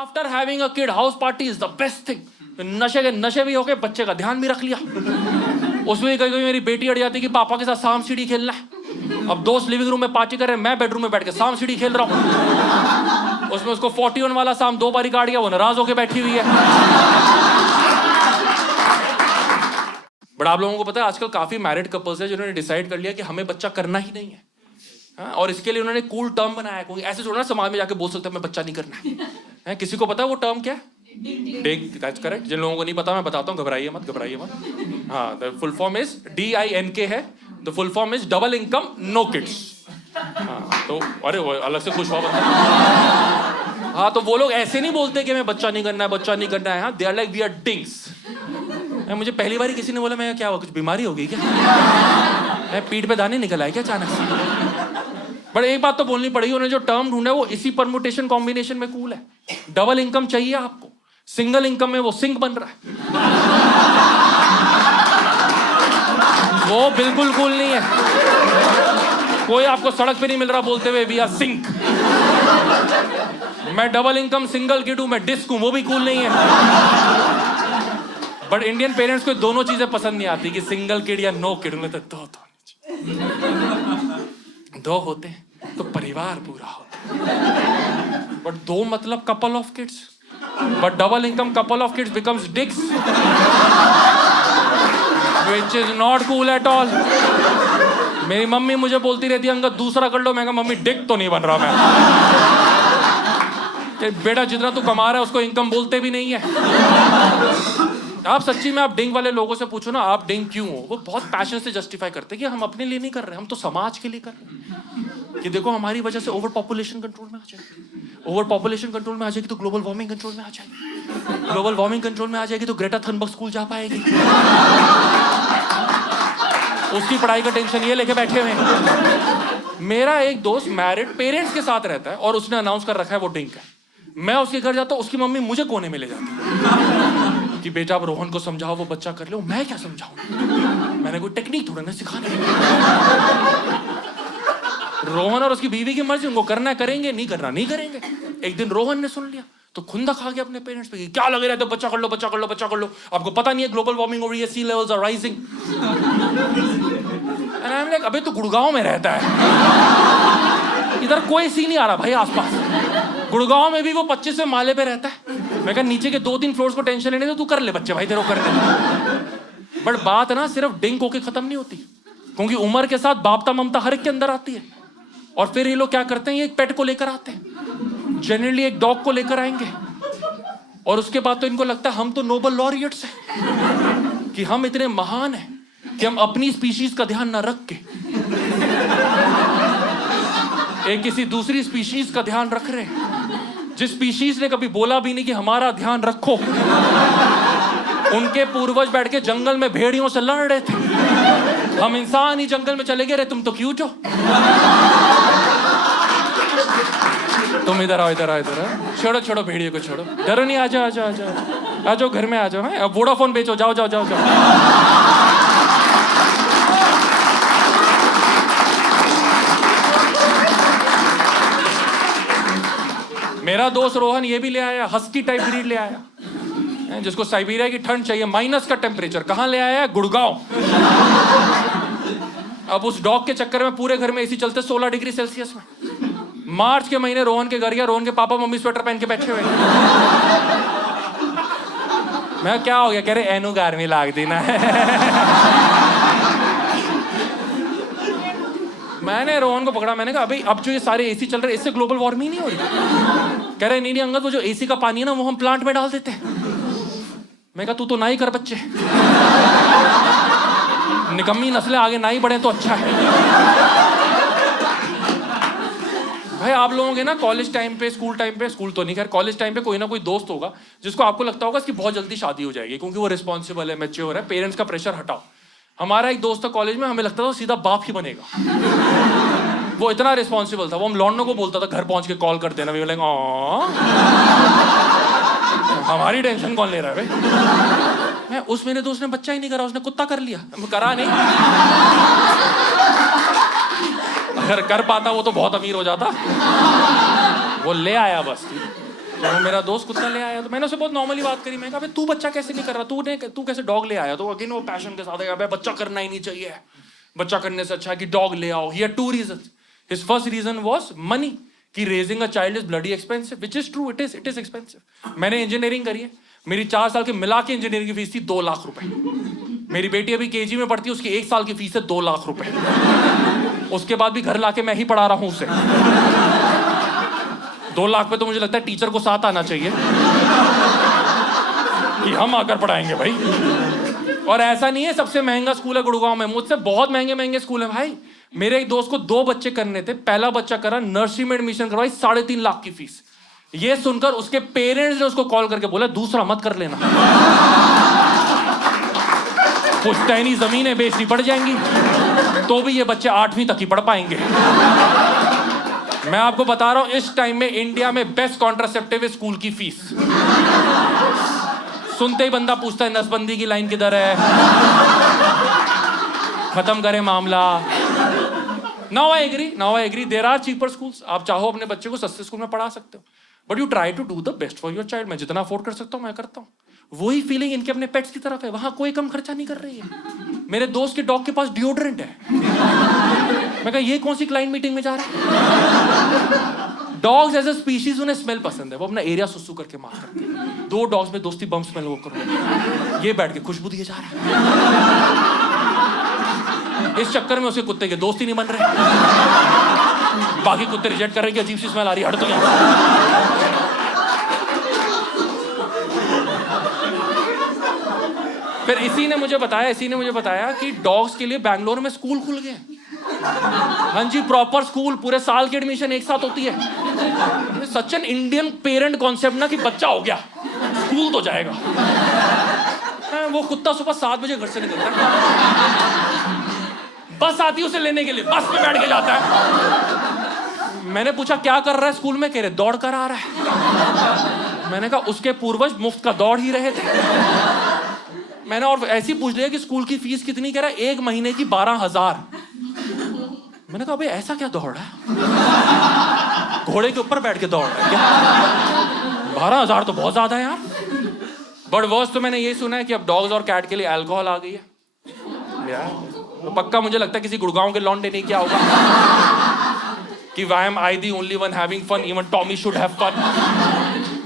After having a kid house party is the best thing. नशे भी हो गए, बच्चे का ध्यान भी रख लिया। उसमें कहीं कहीं मेरी बेटी अड़ जाती कि पापा के साथ सांप सीढ़ी खेलना है। अब दोस्त लिविंग रूम में पार्टी कर रहे हैं, मैं बेडरूम में बैठ के सांप सीढ़ी खेल रहा हूँ। उसमें उसको 41 वाला सांप 2 बार काट गया, वो नाराज होकर बैठी हुई है। बट आप लोगों को पता है आजकल काफी मैरिड कपल्स हैं जिन्होंने डिसाइड कर लिया कि हमें बच्चा करना ही नहीं है। हाँ? और इसके लिए उन्होंने कूल टर्म बनाया। कोई ऐसे थोड़ा ना समाज में जाके बोल सकता है मैं बच्चा नहीं करना है। किसी को पता है वो टर्म क्या है? डिंक। That's correct. जिन लोगों को नहीं पता मैं बताता हूँ, घबराइए मत। हाँ, the full form is DINK है। The full form is double income no kids. हाँ, तो अरे वो अलग से खुश हुआ बंदा। हाँ, तो वो लोग ऐसे नहीं बोलते कि मैं बच्चा नहीं करना है। हाँ, they are like we are dinks. मुझे पहली बार किसी ने बोला मैं क्या हुआ, कुछ बीमारी हो गई क्या? पीठ पे दाने निकल आए क्या अचानक से? बट एक बात तो बोलनी पड़ेगी, उन्होंने जो टर्म ढूंढा है वो इसी परमुटेशन कॉम्बिनेशन में कूल है। डबल इनकम चाहिए आपको, सिंगल इनकम में वो सिंक बन रहा है। वो बिल्कुल कूल नहीं है। कोई आपको सड़क पे नहीं मिल रहा बोलते हुए वी आर सिंक। मैं डबल इनकम सिंगल किड हूं, मैं डिस्क हूं, वो भी कूल नहीं है। बट इंडियन पेरेंट्स को दोनों चीजें पसंद नहीं आती कि सिंगल किड या नो किड। उन्हें तो दो होते हैं तो परिवार पूरा होता है। बट दो मतलब couple of kids. But double income couple of kids becomes Dix, which is not cool at all. मेरी मम्मी मुझे बोलती रहती है अंगद दूसरा कर लो। मैं कहा मम्मी डिक तो नहीं बन रहा मैं। बेटा जितना तू कमा रहा है उसको इनकम बोलते भी नहीं है। आप सच्ची में आप डिंग वाले लोगों से पूछो ना आप डिंग क्यों हो, वो बहुत पैशन से जस्टिफाई करते हैं कि हम अपने लिए नहीं कर रहे, हम तो समाज के लिए कर रहे हैं। कि देखो हमारी वजह से ओवर पॉपुलेशन कंट्रोल में आ जाएगी, ओवर पॉपुलेशन कंट्रोल में आ जाएगी तो ग्लोबल वार्मिंग कंट्रोल में आ जाएगी, ग्लोबल वार्मिंग कंट्रोल में आ जाएगी तो ग्रेटा थनबर्ग स्कूल जा पाएगी। उसकी पढ़ाई का टेंशन ये लेके बैठे हुए हैं। मेरा एक दोस्त मैरिड पेरेंट्स के साथ रहता है और उसने अनाउंस कर रखा है वो डिंक है। मैं उसके घर जाता हूँ, उसकी मम्मी मुझे कोने में ले जाती कि बेटा अब रोहन को समझाओ वो बच्चा कर ले। मैं क्या समझाऊं, मैंने कोई टेक्निक थोड़ा ना सिखानी। रोहन और उसकी बीवी की मर्जी, उनको करना है करेंगे, नहीं करना नहीं करेंगे। एक दिन रोहन ने सुन लिया तो खुंदा खा गया अपने पेरेंट्स पे, क्या लगे रहते बच्चा कर लो बच्चा कर लो बच्चा कर लो, आपको पता नहीं है ग्लोबल वार्मिंग हो रही है, sea levels are rising. And I am like अबे तू गुड़गांव में रहता है, इधर कोई सी नहीं आ रहा भाई आसपास। गुड़गांव में भी वो 25वें माले पे रहता है। मैं कहा नीचे के 2-3 फ्लोर्स को टेंशन लेने दो, तू कर ले बच्चे भाई तेरे को करने। बट बात ना सिर्फ डिंक होके खत्म नहीं होती, क्योंकि उम्र के साथ बापता ममता हर एक के अंदर आती है। और फिर ये लोग क्या करते हैं, ये एक पेट को लेकर आते हैं, जनरली एक डॉग को लेकर आएंगे। और उसके बाद तो इनको लगता है हम तो नोबल लॉरियट्स हैं, कि हम इतने महान हैं कि हम अपनी स्पीशीज का ध्यान ना रख के एक किसी दूसरी स्पीशीज का ध्यान रख रहे हैं, जिस स्पीशीज ने कभी बोला भी नहीं कि हमारा ध्यान रखो। उनके पूर्वज बैठ के जंगल में भेड़ियों से लड़ रहे थे, हम इंसान ही जंगल में चले गए। रे तुम तो क्यूट हो, तुम इधर आओ इधर आओ इधर आओ, छोड़ो छोड़ो भेड़ियों को छोड़ो, डरो नहीं, आ जाओ आ जाओ आ जाओ आ जाओ घर में आ जाओ। है अब वोडाफोन बेचो, जाओ जाओ जाओ जाओ। मेरा दोस्त रोहन ये भी ले आया, हस्की टाइप ब्रीड ले आया, जिसको साइबेरिया की ठंड चाहिए, माइनस का टेम्परेचर। कहां ले आया है? गुड़गांव। अब उस डॉग के चक्कर में पूरे घर में एसी चलते 16 डिग्री सेल्सियस में। मार्च के महीने रोहन के घर गया, रोहन के पापा मम्मी स्वेटर पहन के बैठे हुए। मैं क्या हो गया, कह रहे एनु गर्मी लाग दी ना। मैंने रोहन को पकड़ा, मैंने कहा अभी अब जो ये सारे एसी चल रहे हैं इससे ग्लोबल वार्मिंग नहीं हो रही? कह रहे नहीं अंगद वो जो एसी का पानी है ना वो हम प्लांट में डाल देते हैं। मैं कहा तू तो ना ही कर बच्चे, निकम्मी नस्लें आगे ना ही बढ़े तो अच्छा है। भाई आप लोगों के ना कॉलेज टाइम पे, स्कूल टाइम पे, स्कूल तो नहीं खैर, कॉलेज टाइम पे कोई ना कोई दोस्त होगा जिसको आपको लगता होगा इसकी बहुत जल्दी शादी हो जाएगी क्योंकि वो रिस्पॉन्सिबल है, मैच्योर है, पेरेंट्स का प्रेशर हटाओ। हमारा एक दोस्त था कॉलेज में, हमें लगता था सीधा बाप ही बनेगा। वो इतना रिस्पॉन्सिबल था, वो हम लौंडों को बोलता था घर पहुंच के कॉल कर देना। लाइक हमारी टेंशन कौन ले रहा है भाई? उस मेरे दोस्त ने बच्चा ही नहीं करा, उसने कुत्ता कर लिया। करा नहीं, अगर कर पाता वो तो बहुत अमीर हो जाता। वो ले आया बस। तो मेरा दोस्त कुत्ता ले आया, तो मैंने उससे बहुत नॉर्मली बात करी। मैं कहा तू बच्चा कैसे नहीं कर रहा, तू कैसे डॉग ले आया? तो अगेन वो पैशन के साथ है, बच्चा करना ही नहीं चाहिए, बच्चा करने से अच्छा है कि डॉग ले आओ। He had 2 reasons. His first reason was money, कि raising a child is bloody expensive, which is true, it is expensive. मैंने इंजीनियरिंग करी है, मेरी 4 साल की मिला के इंजीनियरिंग की फीस थी 2 लाख रुपए। मेरी बेटी अभी केजी में पढ़ती है, उसकी 1 साल की फीस है 2 लाख रुपए। उसके बाद भी घर लाके मैं ही पढ़ा रहा हूं उसे। 2 लाख पे तो मुझे लगता है टीचर को साथ आना चाहिए कि हम आकर पढ़ाएंगे भाई। और ऐसा नहीं है सबसे महंगा स्कूल है गुड़गांव में, मुझसे बहुत महंगे महंगे स्कूल है भाई। मेरे एक दोस्त को 2 बच्चे करने थे, पहला बच्चा करा, नर्सरी में एडमिशन करवाई, 3.5 लाख की फीस। ये सुनकर उसके पेरेंट्स ने उसको कॉल करके बोला दूसरा मत कर लेना, पुश्तैनी जमीनें बेचनी पड़ जाएंगी, तो भी ये बच्चे 8वीं तक ही पढ़ पाएंगे। मैं आपको बता रहा हूं, इस टाइम में इंडिया में बेस्ट कॉन्ट्रासेप्टिव है स्कूल की फीस। सुनते ही बंदा पूछता है नसबंदी की लाइन किधर है, खत्म करें मामला। Now I agree there are cheaper schools. आप चाहो अपने बच्चे को सस्ते स्कूल में पढ़ा सकते हो, but you try to do the best for your child. मैं जितना अफोर्ड कर सकता हूं मैं करता हूं। वही फीलिंग इनके अपने पेट्स की तरफ है, वहां कोई कम खर्चा नहीं कर रही है। मेरे दोस्त के डॉग के पास डिओड्रेंट है। मैं कहा ये कौन सी क्लाइंट मीटिंग में जा रहा है? डॉग्स एज अ स्पीशीज उन्हें स्मेल पसंद है, वो अपना एरिया सुसु करके मार करते हैं। 2 डॉग्स में दोस्ती बम स्मेल वो करो, ये बैठ के खुशबू दिए जा रहा है। इस चक्कर में उसके कुत्ते के दोस्त ही नहीं बन रहे, बाकी कुत्ते रिजेक्ट कर रहे हैं कि अजीब सी स्मेल आ रही है, हट तो यहाँ। फिर इसी ने मुझे बताया कि डॉग्स के लिए बैंगलोर में स्कूल खुल गए। हाँ जी, प्रॉपर स्कूल, पूरे साल की एडमिशन एक साथ होती है। Such an Indian parent concept ना, कि बच्चा हो गया स्कूल तो जाएगा। वो कुत्ता सुबह 7 बजे घर से निकलता है, बस आती है उसे लेने के लिए, बस में बैठ के जाता है। मैंने पूछा क्या कर रहा है स्कूल में? कह रहे दौड़ कर आ रहा है। मैंने कहा उसके पूर्वज मुफ्त का दौड़ ही रहे थे। मैंने और ऐसी पूछ लिया कि स्कूल की फीस कितनी? कह रहा है 1 महीने की 12,000। मैंने कहा भाई ऐसा क्या दौड़ रहा है, घोड़े के ऊपर बैठ के दौड़ रहा है क्या? 12,000 तो बहुत ज्यादा है यार। बट वर्स्ट तो मैंने ये सुना है कि अब डॉग्स और कैट के लिए अल्कोहल आ गई है यार। तो पक्का मुझे लगता है किसी गुड़गांव के लॉन्डे ने क्या होगा कि why am I the only one having fun, even Tommy should have fun।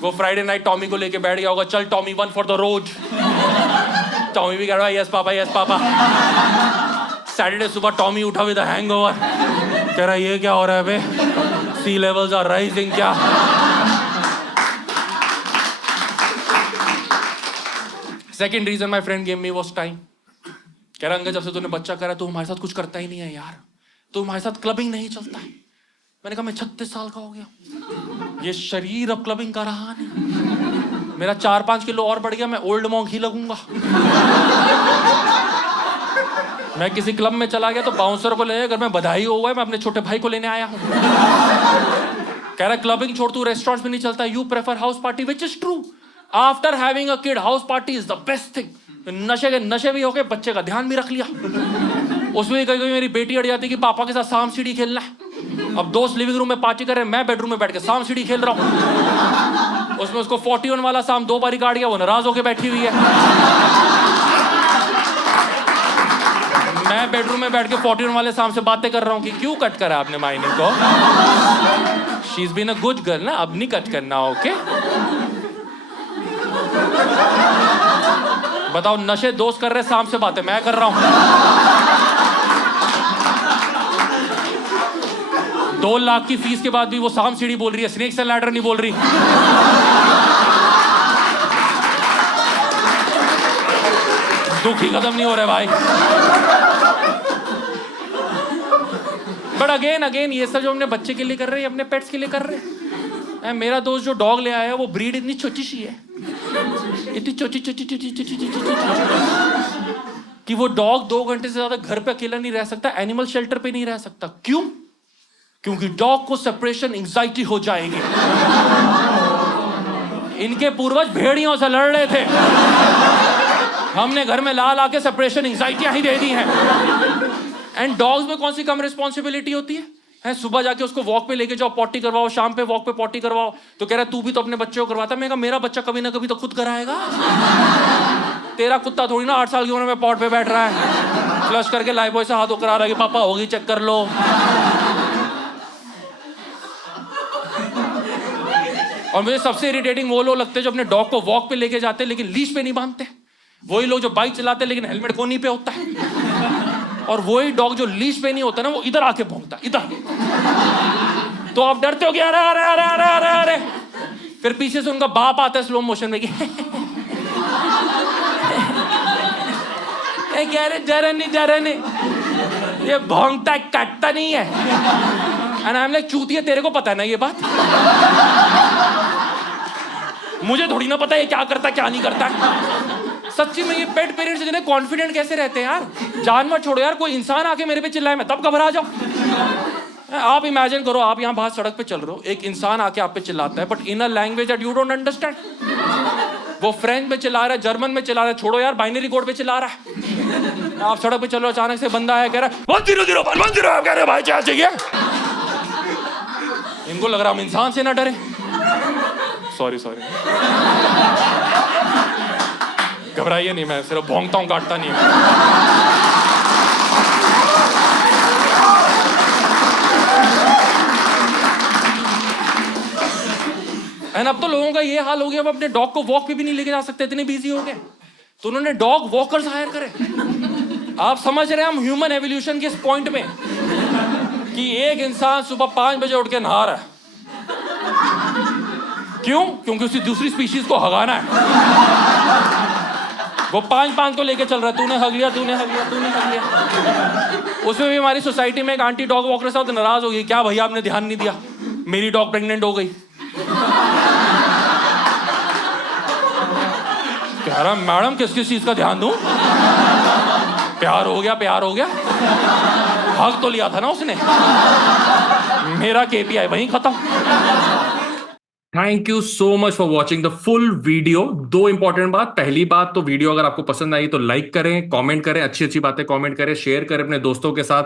वो फ्राइडे नाइट टॉमी को लेके बैठ गया होगा, चल Tommy 1 for the road। Tommy भी कह रहा है यस पापा। सैटरडे सुबह टॉमी उठा विद अ हैंगओवर, कह रहा है ये क्या हो रहा है बे, सी लेवल्स आर राइजिंग क्या? Second reason my friend gave me was time. कह रहा अंकल जब से तूने बच्चा करा तो हमारे साथ कुछ करता ही नहीं है यार, तो हमारे साथ क्लबिंग नहीं चलता है। मैंने कहा मैं 36 साल का हो गया, ये शरीर अब क्लबिंग का रहा नहीं। मेरा 4-5 किलो और बढ़ गया, मैं ओल्ड मॉन्क ही लगूंगा। मैं किसी क्लब में चला गया तो बाउंसर को ले, अगर मैं बधाई हुआ है मैं अपने छोटे भाई को लेने आया हूँ। कह रहा क्लबिंग छोड़ तू रेस्टोरेंट्स में नहीं चलता, you prefer house party, which is true. After having a kid house party is the best thing. नशे भी हो गए, बच्चे का ध्यान भी रख लिया। उसमें कहीं मेरी बेटी अड़ जाती कि पापा के साथ सांप सीढ़ी खेलना है। अब दोस्त लिविंग रूम में पार्टी कर रहे हैं, मैं बेडरूम में बैठ के सांप सीढ़ी खेल रहा हूँ। उसमें उसको 41 वाला सांप 2 बारी काट गया, वो नाराज होकर बैठी हुई है। मैं बेडरूम में बैठ के 41 वाले सांप से बातें कर रहा हूँ कि क्यों कट करा आपने मायने को। She is been a good girl ना, अब नहीं कट करना। ओके बताओ, नशे दोस्त कर रहे, सांप से बातें मैं कर रहा हूं। 2 लाख की फीस के बाद भी वो सांप सीढ़ी बोल रही है, स्नेक्स एंड लैडर नहीं बोल रही। दुख ही खत्म नहीं हो रहा भाई। बट अगेन ये सब जो हमने बच्चे के लिए कर रहे हैं, अपने पेट्स के लिए कर रहे हैं। मेरा दोस्त जो डॉग ले आया वो ब्रीड इतनी छोटी सी है, इतनी छोटी कि वो डॉग 2 घंटे से ज्यादा घर पे अकेला नहीं रह सकता, एनिमल शेल्टर पे नहीं रह सकता। क्यों? क्योंकि डॉग को सेपरेशन एंजाइटी हो जाएगी। इनके पूर्वज भेड़ियों से लड़ रहे थे, हमने घर में ला के सेपरेशन एंजाइटियां ही दे दी हैं। एंड डॉग्स में कौन सी कम रिस्पॉन्सिबिलिटी होती है? है सुबह जाके उसको वॉक पे लेके जाओ, पॉटी करवाओ, शाम पे वॉक पे पॉटी करवाओ, तो कह रहा है तू भी तो अपने बच्चे को करवाता। मैं कहा मेरा बच्चा कभी ना कभी तो खुद कराएगा। तेरा कुत्ता थोड़ी ना 8 साल की उम्र में पॉट पे बैठ रहा है, फ्लश करके लाइफ बॉय से हाथों करा रहा है कि पापा होगी चेक कर लो। और मुझे सबसे इरिटेटिंग वो लोग लगते हैं जो अपने डॉग को वॉक पे लेके जाते हैं लेकिन लीश पे नहीं बांधते। वही लोग जो बाइक चलाते हैं लेकिन हेलमेट को नहीं पे होता है। और वही डॉग जो लीश पे नहीं होता ना, वो इधर आके भौंकता है, इधर। तो आप डरते हो कि अरे अरे अरे अरे अरे अरे, फिर पीछे से उनका बाप आता है स्लो मोशन में कि कह रहे डरे नहीं, ये भौंकता है, काटता नहीं है। एंड आई एम लाइक चूतिया, तेरे को पता है ना ये बात? मुझे थोड़ी ना पता है ये क्या करता है क्या नहीं करता है। सच्ची में ये पेट पेरेंट्स जिन्हें कॉन्फिडेंट कैसे रहते हैं यार। जानवर छोड़ो यार, कोई इंसान आके मेरे पे चिल्लाए मैं तब घबरा जाऊं। आप इमेजिन करो, आप यहाँ बाहर सड़क पे चल रहे हो, एक इंसान आके आप पे चिल्लाता है but in a language that you don't understand. वो फ्रेंच में चिल्ला रहा है, जर्मन में चिल्ला रहा है, छोड़ो यार बाइनरी कोड पे चिल्ला रहा है। आप सड़क पे चल रहे हो, अचानक से बंदा आया कह रहा है 100 आप कह रहे भाई क्या चाहिए। इनको लग रहा हम इंसान से ना डरे। सॉरी घबराइए नहीं, मैं सिर्फ भौंकता हूँ, काटता नहीं हूँ। एंड अब तो लोगों का ये हाल हो गया, अब अपने डॉग को वॉक पे भी नहीं लेके जा सकते, इतने बिजी हो गए, तो उन्होंने डॉग वॉकर्स हायर करे। आप समझ रहे हैं हम ह्यूमन एवोल्यूशन के इस पॉइंट में कि एक इंसान सुबह 5 बजे उठ के नहा रहा है। क्यों? क्योंकि उसी दूसरी स्पीशीज को हगाना है। वो 5 को लेके चल रहा है, तूने हग लिया, तूने हग लिया, तूने हग लिया। उसमें भी हमारी सोसाइटी में एक आंटी डॉग वॉकर साथ नाराज हो गई, क्या भैया आपने ध्यान नहीं दिया, मेरी डॉग प्रेग्नेंट हो गई। कह रहा मैडम किस किस चीज का ध्यान दूं? प्यार हो गया, हग तो लिया था ना उसने, मेरा KPI वहीं खत्म। Thank you so much for watching the full video. 2 important बात, पहली बात तो वीडियो अगर आपको पसंद आई तो लाइक करें, कमेंट करें, अच्छी बातें कमेंट करें, शेयर करें अपने दोस्तों के साथ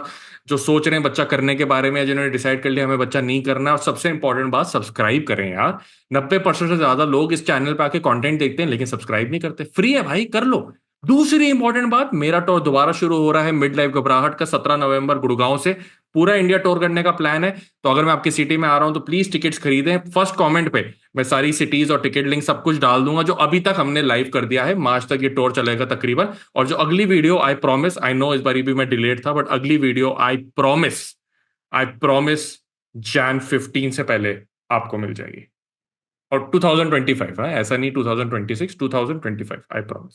जो सोच रहे हैं बच्चा करने के बारे में, जिन्होंने डिसाइड कर लिया हमें बच्चा नहीं करना। और सबसे इंपॉर्टेंट बात, सब्सक्राइब करें यार। 90% से ज्यादा लोग इस चैनल पे आके कंटेंट देखते हैं लेकिन सब्सक्राइब नहीं करते। फ्री है भाई, कर लो। दूसरी इंपॉर्टेंट बात, मेरा टूर दोबारा शुरू हो रहा है मिड लाइफ घबराहट का 17 नवंबर गुड़गांव से। पूरा इंडिया टूर करने का प्लान है, तो अगर मैं आपकी सिटी में आ रहा हूं तो प्लीज टिकट्स खरीदें। फर्स्ट कमेंट पे मैं सारी सिटीज और टिकट लिंक सब कुछ डाल दूंगा जो अभी तक हमने लाइव कर दिया है। मार्च तक ये टूर चलेगा तकरीबन। और जो अगली video, I promise, I know इस बार भी मैं डिलेड था, बट अगली वीडियो आई प्रॉमिस Jan 15 से पहले आपको मिल जाएगी। और 2025 है, ऐसा नहीं 2026, 2025, आई प्रॉमिस।